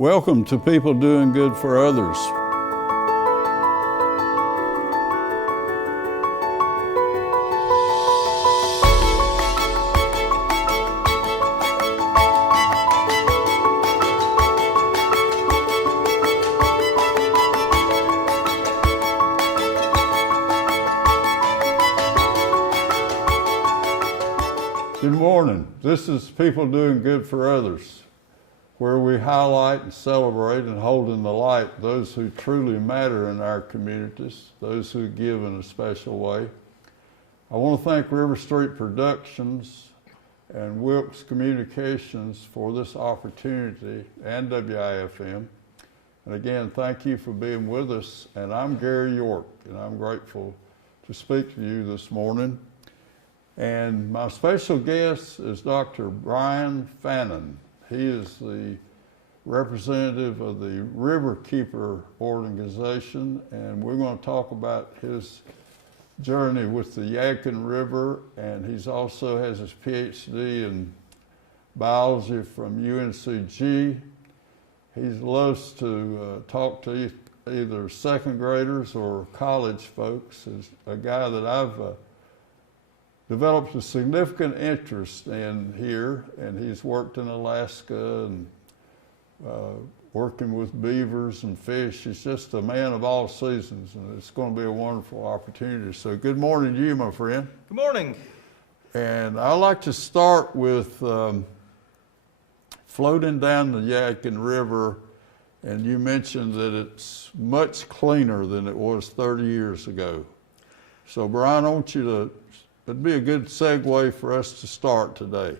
Welcome to People Doing Good for Others. Good morning. This is People Doing Good for Others, where we highlight and celebrate and hold in the light those who truly matter in our communities, those who give in a special way. I want to thank Riverstreet Productions and Wilkes Communications for this opportunity, and WIFM. And again, thank you for being with us. And I'm Gary York, and I'm grateful to speak to you this morning. And my special guest is Dr. Brian Fannon. He is the representative of the Riverkeeper organization, and we're going to talk about his journey with the Yadkin River, and he's also has his PhD in biology from UNCG. He loves to talk to either second graders or college folks. He's a guy that I've developed a significant interest in here, and he's worked in Alaska and working with beavers and fish. He's just a man of all seasons, and it's going to be a wonderful opportunity. So good morning to you, my friend. Good morning. And I'd like to start with floating down the Yadkin River, and you mentioned that it's much cleaner than it was 30 years ago. So Brian, I want you to it'd be a good segue for us to start today.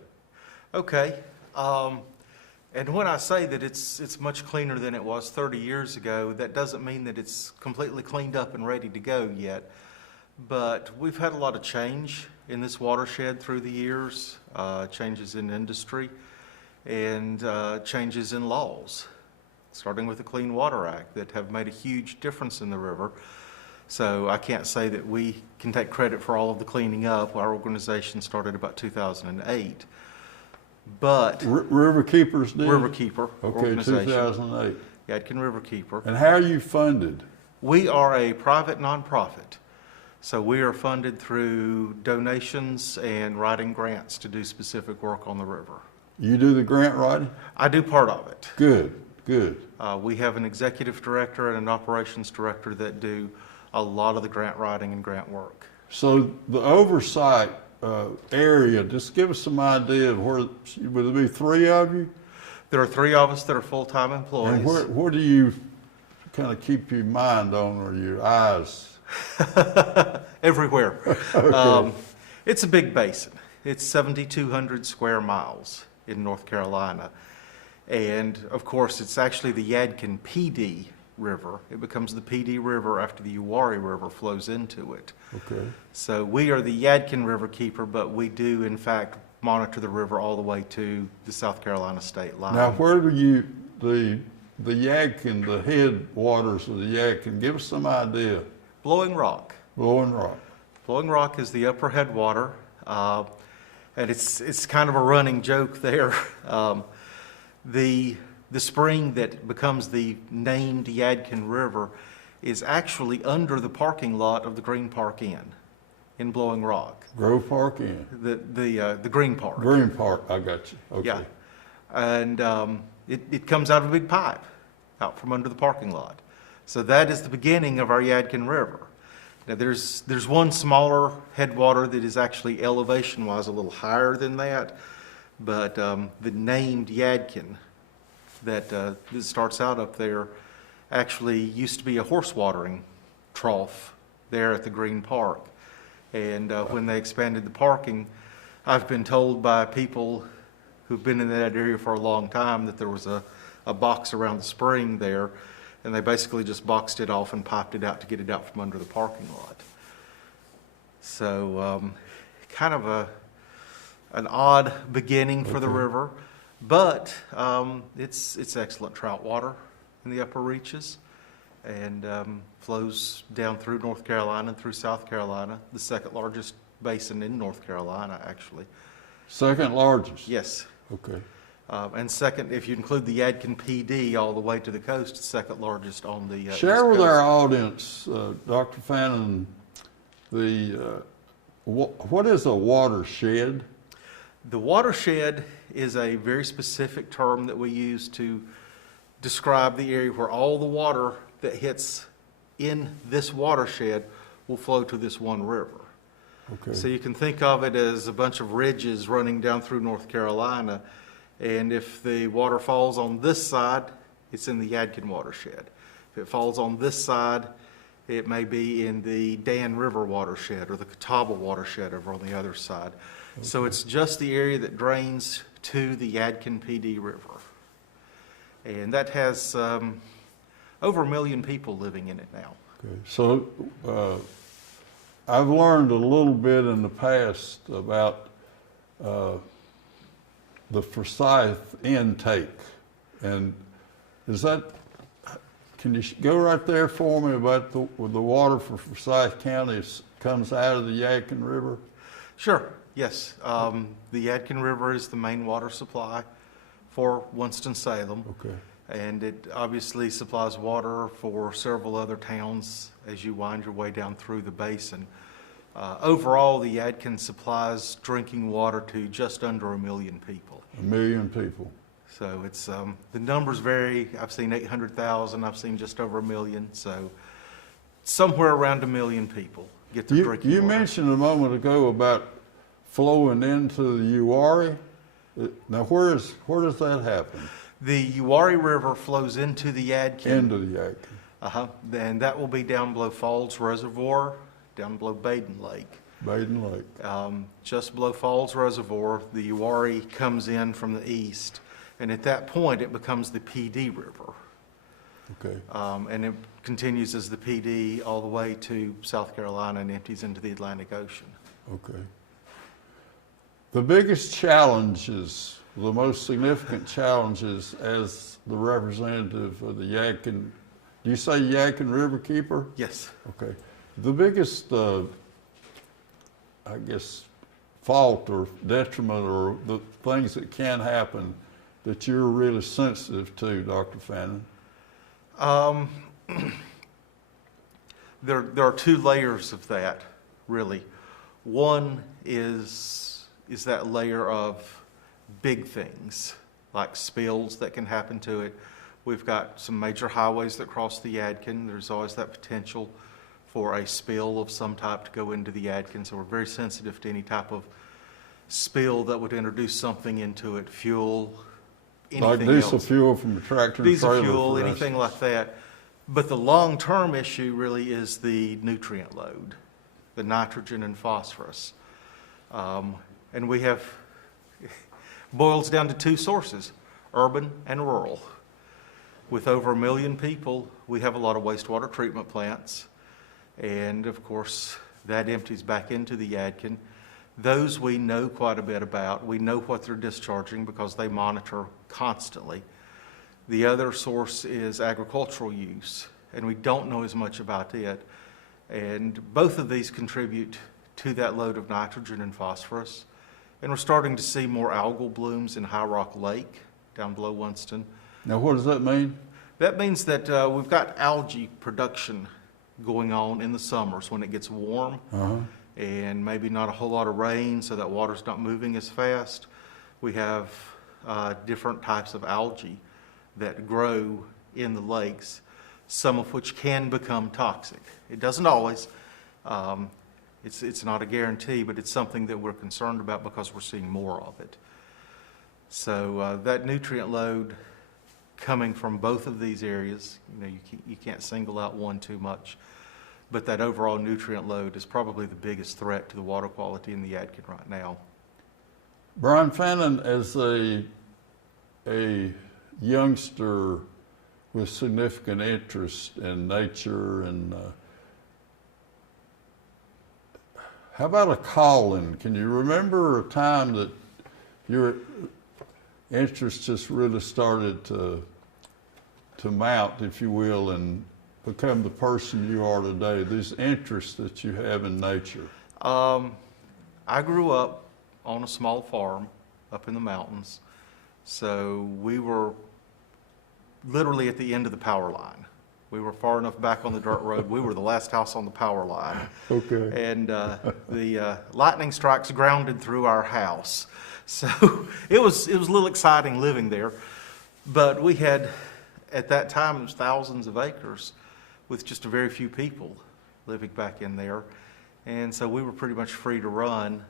Okay. And when I say that it's much cleaner than it was 30 years ago, that doesn't mean that it's completely cleaned up and ready to go yet. But we've had a lot of change in this watershed through the years, changes in industry and changes in laws, starting with the Clean Water Act, that have made a huge difference in the river. So I can't say that we can take credit for all of the cleaning up. Our organization started about 2008. But Riverkeepers did? Riverkeeper organization. 2008. Yadkin Riverkeeper. And how are you funded? We are a private nonprofit. So we are funded through donations and writing grants to do specific work on the river. You do the grant writing? I do part of it. Good, good. We have an executive director and an operations director that do a lot of the grant writing and grant work. So the oversight area, just give us some idea of where, would there be three of you? There are three of us that are full-time employees. And where do you kind of keep your mind on, or your eyes? Everywhere. Okay. It's a big basin. It's 7,200 square miles in North Carolina. And of course, it's actually the Yadkin PD River. It becomes the PD River after the Uwharrie River flows into it. Okay. So we are the Yadkin Riverkeeper, but we do in fact monitor the river all the way to the South Carolina state line. Now, where do you, the Yadkin, the headwaters of the Yadkin, give us some idea. Blowing Rock. Blowing Rock. Blowing Rock is the upper headwater, and it's kind of a running joke there. The spring that becomes the named Yadkin River is actually under the parking lot of the Green Park Inn in Blowing Rock. Grove Park Inn. The Green Park. Green Park, I got you. Okay. Yeah, and it comes out of a big pipe out from under the parking lot. So that is the beginning of our Yadkin River. Now there's one smaller headwater that is actually elevation-wise a little higher than that, but the named Yadkin that starts out up there actually used to be a horse watering trough there at the Green Park. And when they expanded the parking, I've been told by people who've been in that area for a long time that there was a box around the spring there, and they basically just boxed it off and piped it out to get it out from under the parking lot. So kind of an odd beginning for the river. But it's excellent trout water in the upper reaches, and flows down through North Carolina and through South Carolina, the second largest basin in North Carolina, actually. Second largest? Yes. Okay. And second, if you include the Yadkin PD all the way to the coast, it's second largest on the East Share with Coast. our audience, Dr. Fannon, what is a watershed? The watershed is a very specific term that we use to describe the area where all the water that hits in this watershed will flow to this one river. Okay. So you can think of it as a bunch of ridges running down through North Carolina, and if the water falls on this side, it's in the Yadkin watershed. If it falls on this side, it may be in the Dan River watershed or the Catawba watershed over on the other side. Okay. So it's just the area that drains to the Yadkin PD River. And that has over 1 million people living in it now. Okay. So I've learned a little bit in the past about the Forsyth Intake. And is that, can you go right there for me about the water for Forsyth County comes out of the Yadkin River? Sure, yes. The Yadkin River is the main water supply for Winston-Salem. Okay. And it obviously supplies water for several other towns as you wind your way down through the basin. Overall, the Yadkin supplies drinking water to just under 1 million people. 1 million people. So it's, the numbers vary. I've seen 800,000, I've seen just over 1 million. So somewhere around 1 million people get their drinking water. You mentioned a moment ago about flowing into the Uwharrie. Now where does that happen? The Uwharrie River flows into the Yadkin. Into the Yadkin. Then that will be down below Falls Reservoir, down below Baden Lake. Baden Lake. Just below Falls Reservoir, the Uwharrie comes in from the east, and at that point it becomes the PD River. Okay. And it continues as the PD all the way to South Carolina and empties into the Atlantic Ocean. Okay. The biggest challenges, the most significant challenges as the representative of the Yadkin, do you say Yadkin River Keeper? Yes. Okay. The biggest, I guess, fault or detriment or the things that can happen that you're really sensitive to, Dr. Fannon? There are two layers of that, really. One is that layer of big things, like spills that can happen to it. We've got some major highways that cross the Yadkin. There's always that potential for a spill of some type to go into the Yadkin, so we're very sensitive to any type of spill that would introduce something into it, fuel, anything like diesel else. Fuel from a tractor and Diesel trailer, fuel, for anything instance. like that. But the long-term issue really is the nutrient load, the nitrogen and phosphorus. And we have, boils down to two sources, urban and rural. With over 1 million people, we have a lot of wastewater treatment plants. And of course, that empties back into the Yadkin. Those we know quite a bit about. We know what they're discharging because they monitor constantly. The other source is agricultural use, and we don't know as much about it. And both of these contribute to that load of nitrogen and phosphorus. And we're starting to see more algal blooms in High Rock Lake down below Winston. Now, what does that mean? That means that we've got algae production going on in the summers when it gets warm and maybe not a whole lot of rain, so that water's not moving as fast. We have different types of algae that grow in the lakes, some of which can become toxic. It doesn't always. It's not a guarantee, but it's something that we're concerned about because we're seeing more of it. So that nutrient load coming from both of these areas, you can't single out one too much, but that overall nutrient load is probably the biggest threat to the water quality in the Yadkin right now. Brian Fannon, as a youngster with significant interest in nature and how about a calling? Can you remember a time that your interest just really started to mount, if you will, and become the person you are today, these interests that you have in nature? I grew up on a small farm up in the mountains, So we were literally at the end of the power line. We were far enough back on the dirt road. We were the last house on the power line. Okay. And the lightning strikes grounded through our house. So it was a little exciting living there. But we had, at that time, it was thousands of acres with just a very few people living back in there. And so we were pretty much free to run.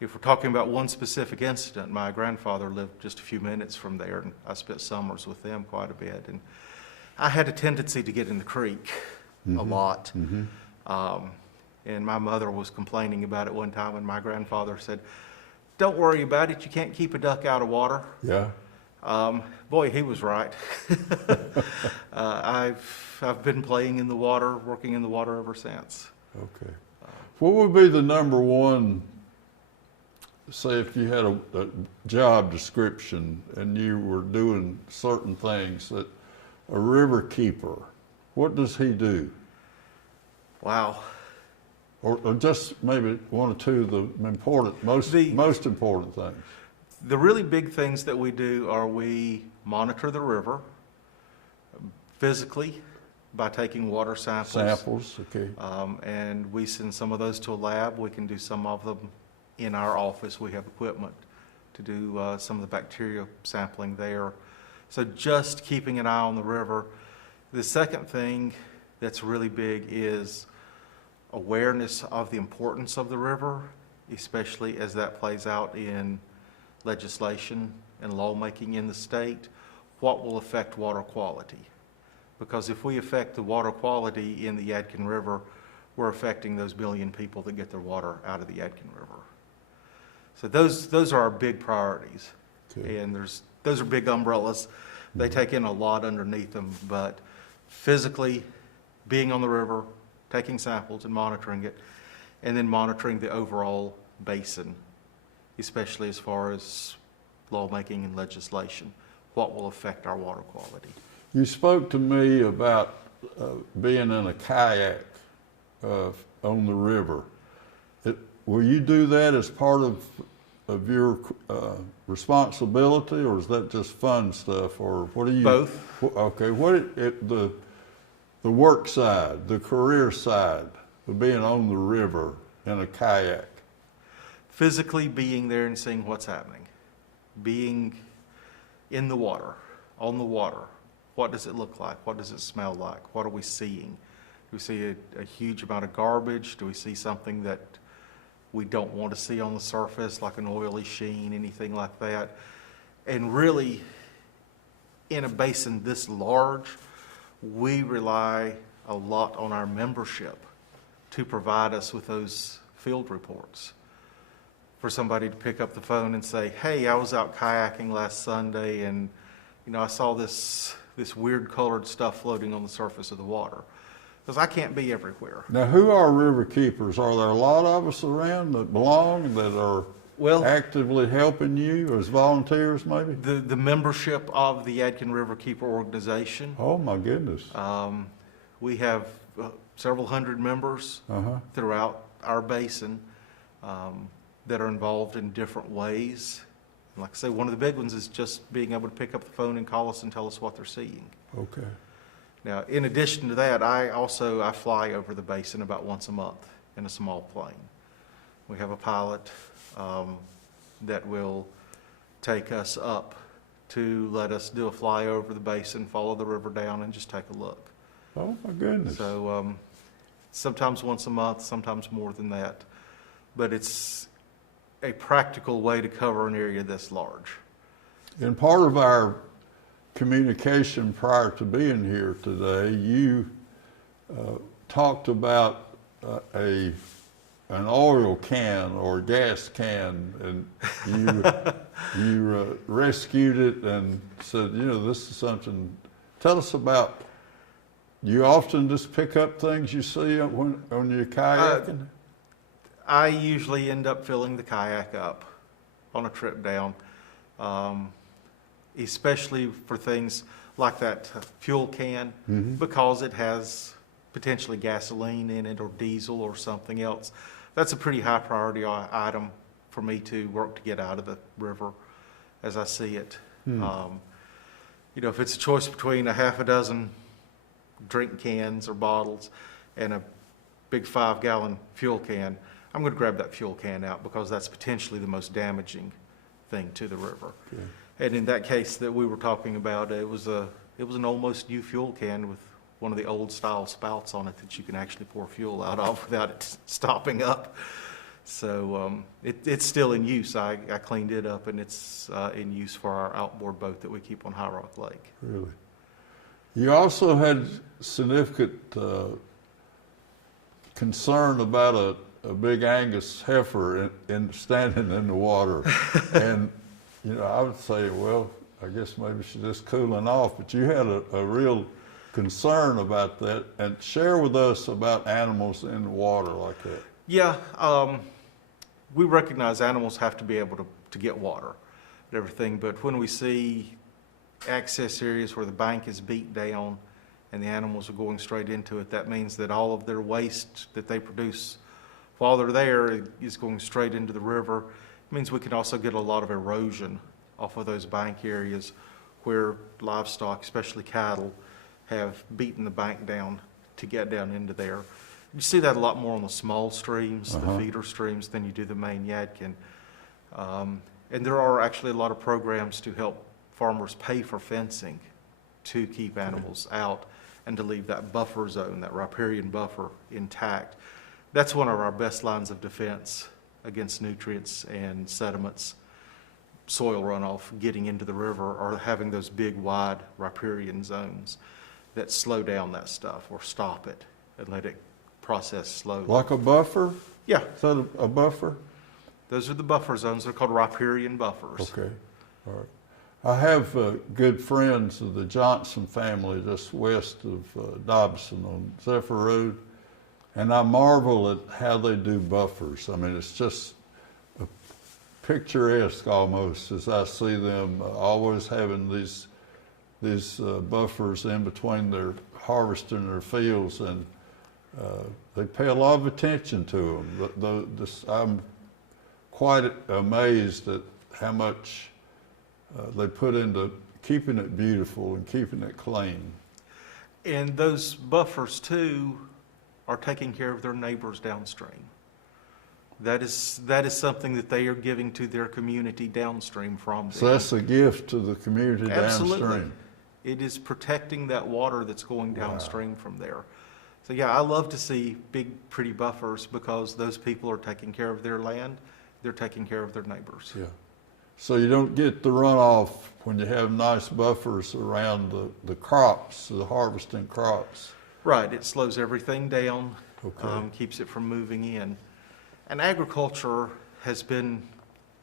If we're talking about one specific incident, my grandfather lived just a few minutes from there, and I spent summers with them quite a bit. And I had a tendency to get in the creek a lot. And my mother was complaining about it one time, and my grandfather said, "Don't worry about it, you can't keep a duck out of water." Yeah. Boy, he was right. I've been playing in the water, working in the water ever since. Okay. What would be the number one, say if you had a job description and you were doing certain things, that a river keeper, what does he do? Wow. Or just maybe one or two of the important, most important things. The really big things that we do are we monitor the river physically by taking water samples. Samples, okay. And we send some of those to a lab. We can do some of them in our office. We have equipment to do some of the bacteria sampling there. So just keeping an eye on the river. The second thing that's really big is awareness of the importance of the river, especially as that plays out in legislation and lawmaking in the state. What will affect water quality? Because if we affect the water quality in the Yadkin River, we're affecting those billion people that get their water out of the Yadkin River. So those are our big priorities. Okay. And those are big umbrellas. They take in a lot underneath them, but physically being on the river, taking samples and monitoring it, and then monitoring the overall basin, especially as far as lawmaking and legislation, what will affect our water quality. You spoke to me about being in a kayak on the river. Will you do that as part of your responsibility, or is that just fun stuff, or what do you? Both. Okay, the work side, the career side of being on the river in a kayak? Physically being there and seeing what's happening, being in the water, on the water. What does it look like? What does it smell like? What are we seeing? Do we see a huge amount of garbage? Do we see something that we don't want to see on the surface, like an oily sheen, anything like that? And really, in a basin this large, we rely a lot on our membership to provide us with those field reports. For somebody to pick up the phone and say, "Hey, I was out kayaking last Sunday and I saw this weird colored stuff floating on the surface of the water." Because I can't be everywhere. Now, who are river keepers? Are there a lot of us around that belong, that are actively helping you as volunteers, maybe? The membership of the Yadkin River Keeper organization. Oh, my goodness. We have several hundred members throughout our basin that are involved in different ways. And like I say, one of the big ones is just being able to pick up the phone and call us and tell us what they're seeing. Okay. Now, in addition to that, I fly over the basin about once a month in a small plane. We have a pilot that will take us up to let us do a fly over the basin, follow the river down, and just take a look. Oh, my goodness. So sometimes once a month, sometimes more than that. But it's a practical way to cover an area this large. And part of our communication prior to being here today, you talked about an oil can or gas can, and you rescued it and said, this is something. Tell us about. You often just pick up things you see on your kayaking? I usually end up filling the kayak up on a trip down, especially for things like that fuel can, because it has potentially gasoline in it or diesel or something else. That's a pretty high priority item for me to work to get out of the river. as I see it. If it's a choice between a half a dozen drink cans or bottles and a big 5-gallon fuel can, I'm going to grab that fuel can out because that's potentially the most damaging thing to the river. Okay. And in that case that we were talking about, it was an almost new fuel can with one of the old style spouts on it that you can actually pour fuel out of without it stopping up. So it's still in use. I cleaned it up, and it's in use for our outboard boat that we keep on High Rock Lake. Really? You also had significant concern about a big Angus heifer in standing in the water. And, I would say, well, I guess maybe she's just cooling off, but you had a real concern about that. And share with us about animals in the water like that. Yeah, we recognize animals have to be able to get water and everything, but when we see access areas where the bank is beat down and the animals are going straight into it, that means that all of their waste that they produce while they're there is going straight into the river. It means we can also get a lot of erosion off of those bank areas where livestock, especially cattle, have beaten the bank down to get down into there. You see that a lot more on the small streams, the feeder streams, than you do the main Yadkin. And there are actually a lot of programs to help farmers pay for fencing to keep animals out and to leave that buffer zone, that riparian buffer, intact. That's one of our best lines of defense against nutrients and sediments, soil runoff getting into the river, or having those big wide riparian zones that slow down that stuff or stop it and let it process slowly. Like a buffer? Yeah. Is that a buffer? Those are the buffer zones. They're called riparian buffers. Okay, all right. I have good friends of the Johnson family just west of Dobson on Zephyr Road, and I marvel at how they do buffers. I mean, it's just picturesque almost as I see them always having these buffers in between their harvesting their fields, and they pay a lot of attention to them. I'm quite amazed at how much they put into keeping it beautiful and keeping it clean. And those buffers, too, are taking care of their neighbors downstream. That is something that they are giving to their community downstream from them. So that's a gift to the community Absolutely. downstream. It is protecting that water that's going downstream from there. So yeah, I love to see big, pretty buffers because those people are taking care of their land. They're taking care of their neighbors. Yeah. So you don't get the runoff when you have nice buffers around the crops, the harvesting crops. Right. It slows everything down, Okay. keeps it from moving in. And agriculture has been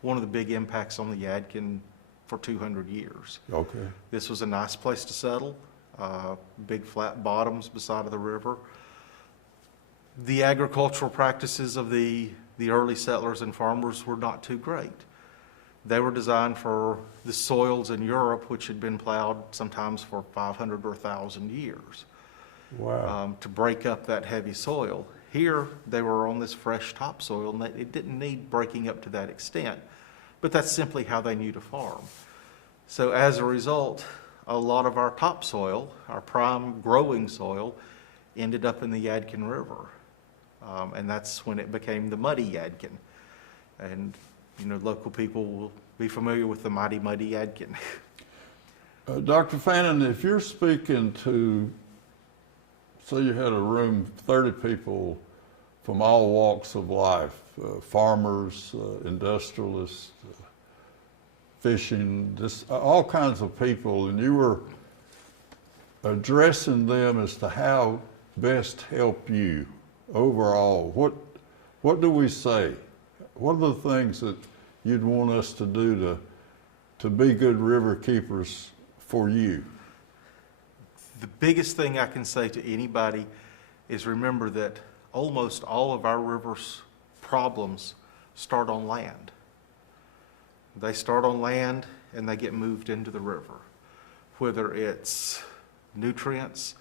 one of the big impacts on the Yadkin for 200 years. Okay. This was a nice place to settle, big flat bottoms beside of the river. The agricultural practices of the early settlers and farmers were not too great. They were designed for the soils in Europe, which had been plowed sometimes for 500 or 1,000 years, Wow. to break up that heavy soil. Here, they were on this fresh topsoil, and it didn't need breaking up to that extent, but that's simply how they knew to farm. So as a result, a lot of our topsoil, our prime growing soil, ended up in the Yadkin River. And that's when it became the muddy Yadkin. And, local people will be familiar with the mighty muddy Yadkin. Dr. Fannon, if you're speaking to, say you had a room, 30 people from all walks of life, farmers, industrialists, fishing, just all kinds of people, and you were addressing them as to how best help you overall, what do we say? What are the things that you'd want us to do to be good river keepers for you? The biggest thing I can say to anybody is remember that almost all of our rivers' problems start on land. They start on land and they get moved into the river. Whether it's nutrients,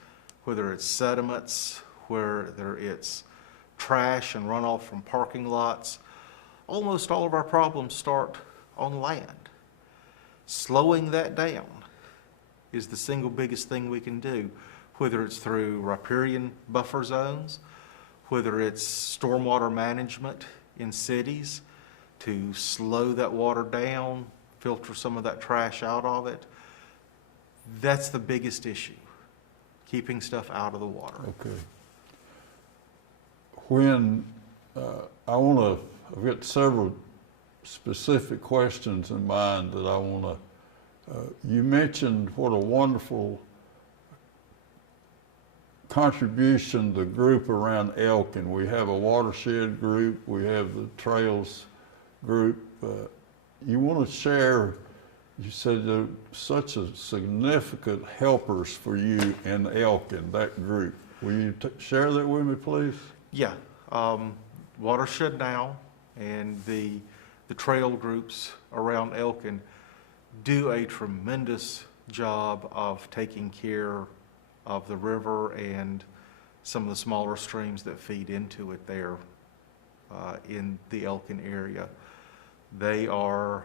whether it's sediments, whether it's trash and runoff from parking lots, almost all of our problems start on land. slowing that down is the single biggest thing we can do, whether it's through riparian buffer zones, whether it's stormwater management in cities to slow that water down, filter some of that trash out of it. That's the biggest issue, keeping stuff out of the water. Okay. When I've got several specific questions in mind that I want to, you mentioned what a wonderful contribution the group around Yadkin. We have a watershed group, we have the trails group. You want to share, you said they're such a significant helpers for you in Yadkin, that group. Will you share that with me, please? Yeah, Watershed now and the trail groups around Yadkin do a tremendous job of taking care of the river and some of the smaller streams that feed into it there in the Yadkin area. They are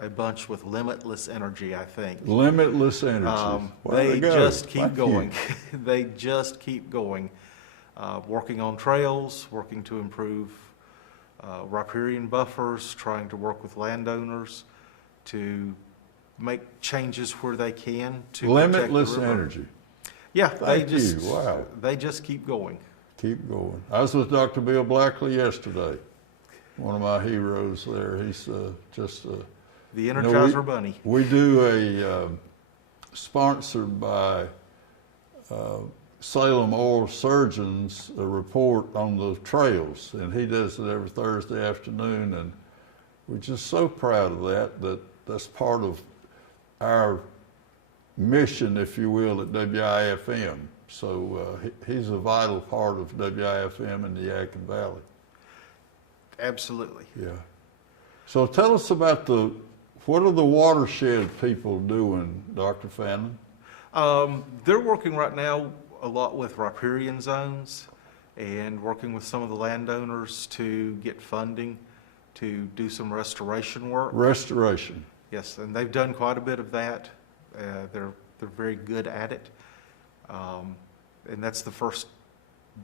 a bunch with limitless energy, I think. Limitless energy. They just keep going. They just keep going. Working on trails, working to improve riparian buffers, trying to work with landowners to make changes where they can to Limitless protect the river. energy. Yeah, Thank you. Wow. They just keep going. Keep going. I was with Dr. Bill Blackley yesterday. One of my heroes there. He's just The Energizer Bunny. We do a sponsored by Salem Oil Surgeons, a report on the trails, and he does it every Thursday afternoon, and we're just so proud of that that's part of our mission, if you will, at WIFM. So he's a vital part of WIFM in the Yadkin Valley. Absolutely. Yeah. So tell us about what are the watershed people doing, Dr. Fannon? They're working right now a lot with riparian zones and working with some of the landowners to get funding to do some restoration work. Restoration. Yes, and they've done quite a bit of that. They're very good at it. And that's the first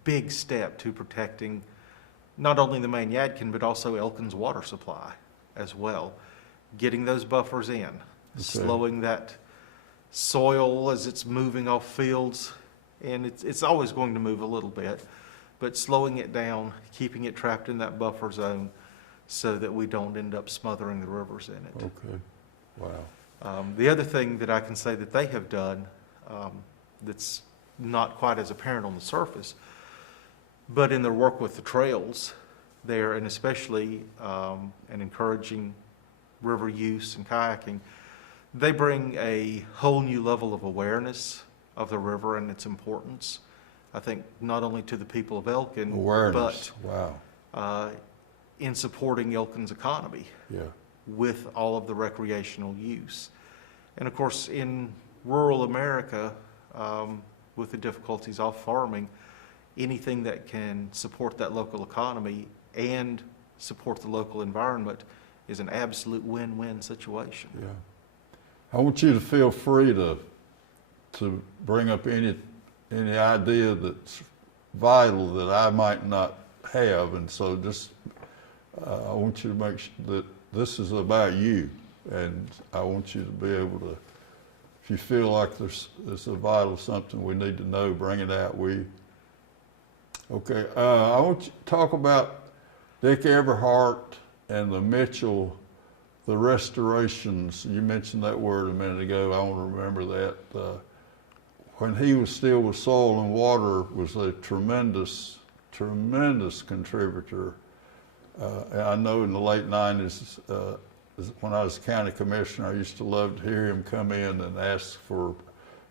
big step to protecting not only the main Yadkin, but also Yadkin's water supply as well. Getting those buffers in, slowing that soil as it's moving off fields, and it's always going to move a little bit, but slowing it down, keeping it trapped in that buffer zone so that we don't end up smothering the rivers in it. Okay. Wow. The other thing that I can say that they have done that's not quite as apparent on the surface, but in their work with the trails there, and especially in encouraging river use and kayaking, they bring a whole new level of awareness of the river and its importance. I think not only to the people of Yadkin, Awareness. but wow. In supporting Yadkin's economy. Yeah. With all of the recreational use. And of course, in rural America, with the difficulties of farming, anything that can support that local economy and support the local environment is an absolute win-win situation. Yeah. I want you to feel free to bring up any idea that's vital that I might not have, and so just I want you to make sure that this is about you, and I want you to be able to, if you feel like there's a vital something we need to know, bring it out. Okay, I want you to talk about Dick Everhart and the Mitchell, the restorations. You mentioned that word a minute ago. I want to remember that. When he was still with Soil and Water, was a tremendous contributor. I know in the late 90s, when I was county commissioner, I used to love to hear him come in and ask for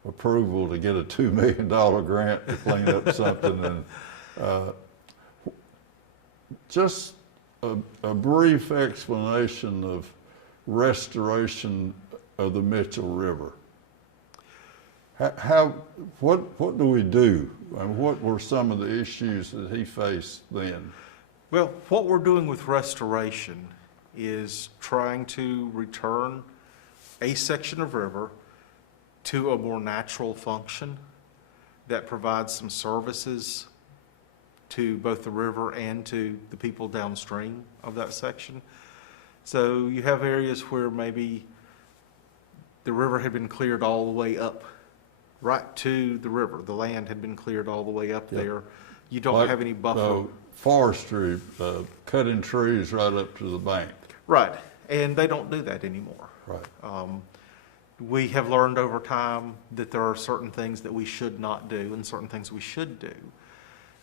approval to get a $2 million grant to clean up something. And just a brief explanation of restoration of the Mitchell River. What do we do? And what were some of the issues that he faced then? Well, what we're doing with restoration is trying to return a section of river to a more natural function that provides some services to both the river and to the people downstream of that section. So you have areas where maybe the river had been cleared all the way up, right to the river. The land had been cleared all the way up Yep. there. You don't have any buffer. Forestry, cutting trees right up to the bank. Right, and they don't do that anymore. Right. We have learned over time that there are certain things that we should not do and certain things we should do.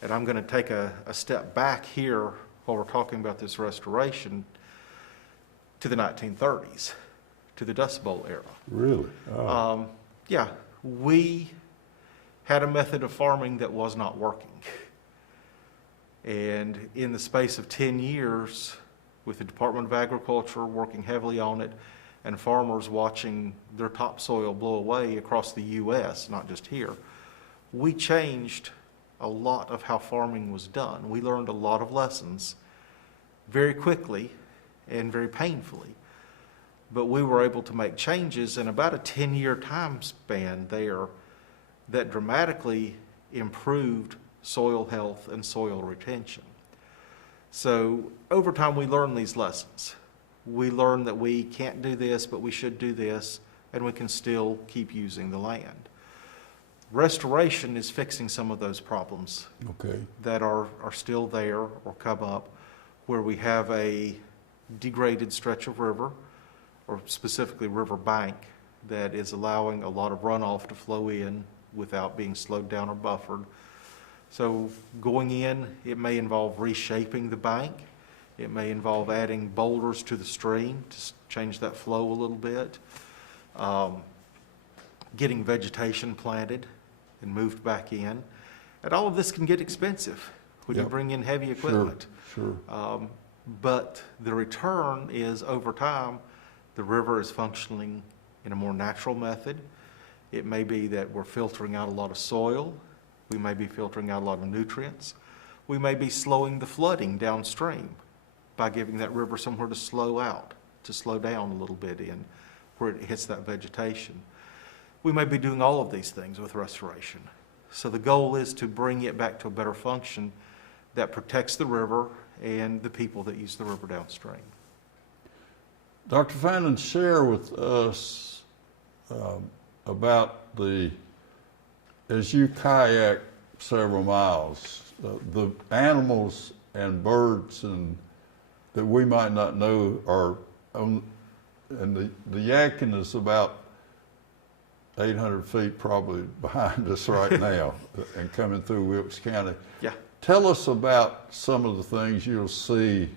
And I'm going to take a step back here while we're talking about this restoration to the 1930s, to the Dust Bowl era. Really? Oh. Yeah, we had a method of farming that was not working. And in the space of 10 years, with the Department of Agriculture working heavily on it, and farmers watching their topsoil blow away across the U.S., not just here, we changed a lot of how farming was done. We learned a lot of lessons very quickly and very painfully. But we were able to make changes in about a 10-year time span there that dramatically improved soil health and soil retention. So over time we learned these lessons. We learned that we can't do this, but we should do this, and we can still keep using the land. Restoration is fixing some of those problems Okay. that are still there or come up, where we have a degraded stretch of river, or specifically river bank, that is allowing a lot of runoff to flow in without being slowed down or buffered. So going in, it may involve reshaping the bank. It may involve adding boulders to the stream to change that flow a little bit. Getting vegetation planted and moved back in. And all of this can get expensive when you Yep. bring in heavy equipment. Sure. But the return is, over time, the river is functioning in a more natural method. It may be that we're filtering out a lot of soil. We may be filtering out a lot of nutrients. We may be slowing the flooding downstream by giving that river somewhere to slow out, to slow down a little bit in where it hits that vegetation. We may be doing all of these things with restoration. So the goal is to bring it back to a better function that protects the river and the people that use the river downstream. Dr. Fannon, share with us about as you kayak several miles, the animals and birds that we might not know are on, and the Yadkin is about 800 feet probably behind us right now and coming through Wilkes County. Yeah. Tell us about some of the things you'll see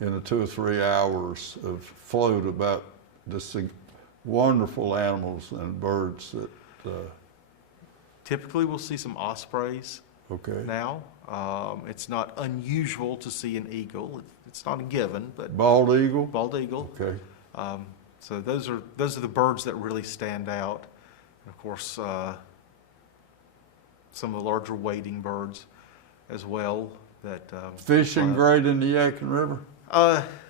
in the 2 or 3 hours of float about this wonderful animals and birds that. Typically, we'll see some ospreys Okay. now. It's not unusual to see an eagle. It's not a given, but Bald eagle. bald eagle. Okay. So those are the birds that really stand out. And of course, some of the larger wading birds as well. That Fishing fly. great in the Yadkin River.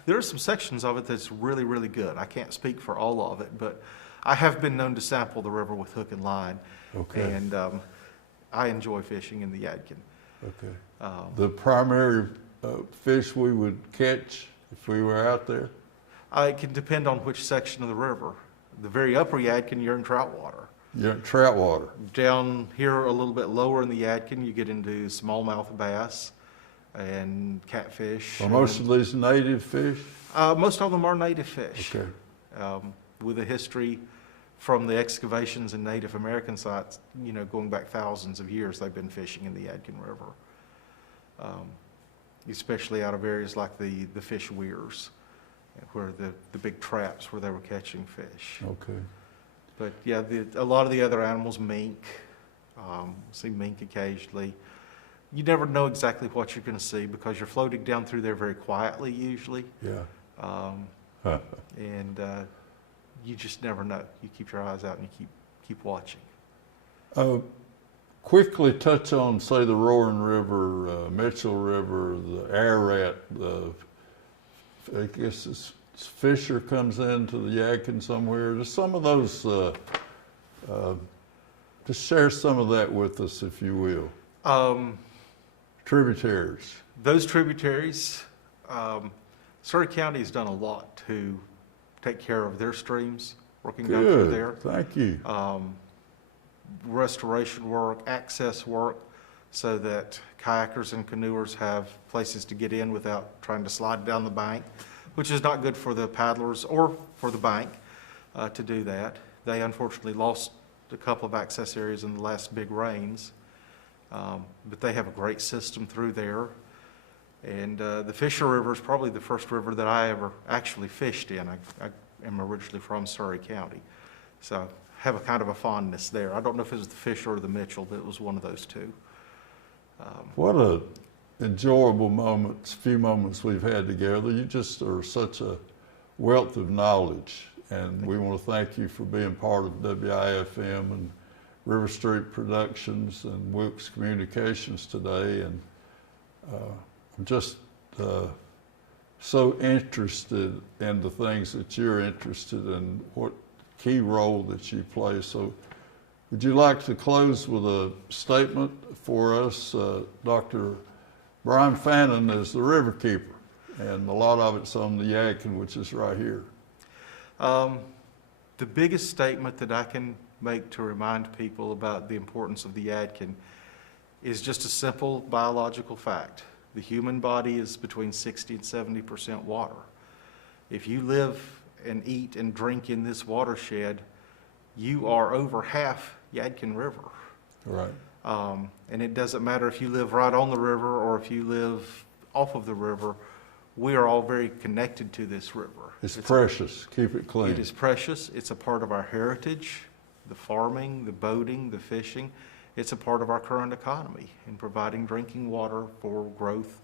There are some sections of it that's really, really good. I can't speak for all of it, but I have been known to sample the river with hook and line. Okay. And I enjoy fishing in the Yadkin. Okay. The primary fish we would catch if we were out there. It can depend on which section of the river. The very upper Yadkin, you're in trout water. Yeah, trout water. Down here, a little bit lower in the Yadkin, you get into smallmouth bass and catfish. Are most of these native fish? Most of them are native fish. Okay. With a history from the excavations in Native American sites, going back thousands of years, they've been fishing in the Yadkin River, especially out of areas like the fish weirs, where the big traps where they were catching fish. Okay. But yeah, a lot of the other animals, mink, see mink occasionally. You never know exactly what you're going to see because you're floating down through there very quietly usually. Yeah. And you just never know. You keep your eyes out and you keep watching. Quickly touch on, say, the Roaring River, Mitchell River, the Ararat, I guess it's Fisher comes into the Yadkin somewhere. Just some of those, just share some of that with us, if you will. Tributaries. Those tributaries, Surrey County has done a lot to take care of their streams, working down through there. Thank you. Restoration work, access work, so that kayakers and canoers have places to get in without trying to slide down the bank, which is not good for the paddlers or for the bank to do that. They unfortunately lost a couple of access areas in the last big rains, but they have a great system through there. And the Fisher River is probably the first river that I ever actually fished in. I am originally from Surrey County, so I have a kind of a fondness there. I don't know if it was the Fisher or the Mitchell, but it was one of those two. What a enjoyable moments, few moments we've had together. You just are such a wealth of knowledge, and we want to thank you for being part of WIFM and Riverstreet Productions and Wilkes Communications today. And I'm just so interested in the things that you're interested in, what key role that you play. So would you like to close with a statement for us? Dr. Brian Fannon is the riverkeeper, and a lot of it's on the Yadkin, which is right here. The biggest statement that I can make to remind people about the importance of the Yadkin is just a simple biological fact. The human body is between 60 and 70% water. If you live and eat and drink in this watershed, you are over half Yadkin River. Right. And it doesn't matter if you live right on the river or if you live off of the river, we are all very connected to this river. It's precious. Keep it clean. It is precious. It's a part of our heritage, the farming, the boating, the fishing. It's a part of our current economy in providing drinking water for growth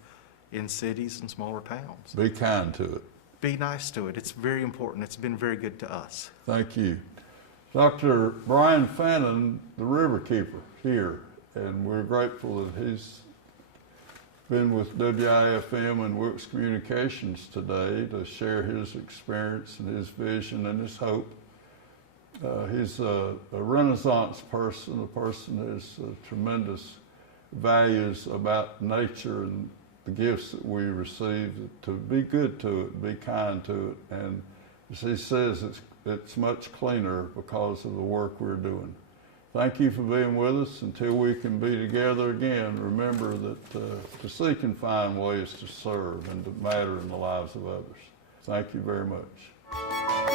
in cities and smaller towns. Be kind to it. Be nice to it. It's very important. It's been very good to us. Thank you. Dr. Brian Fannon, the riverkeeper here, and we're grateful that he's been with WIFM and Wilkes Communications today to share his experience and his vision and his hope. He's a Renaissance person, a person who has tremendous values about nature and the gifts that we receive, to be good to it, be kind to it. And as he says, it's much cleaner because of the work we're doing. Thank you for being with us. Until we can be together again, remember that to seek and find ways to serve and to matter in the lives of others. Thank you very much.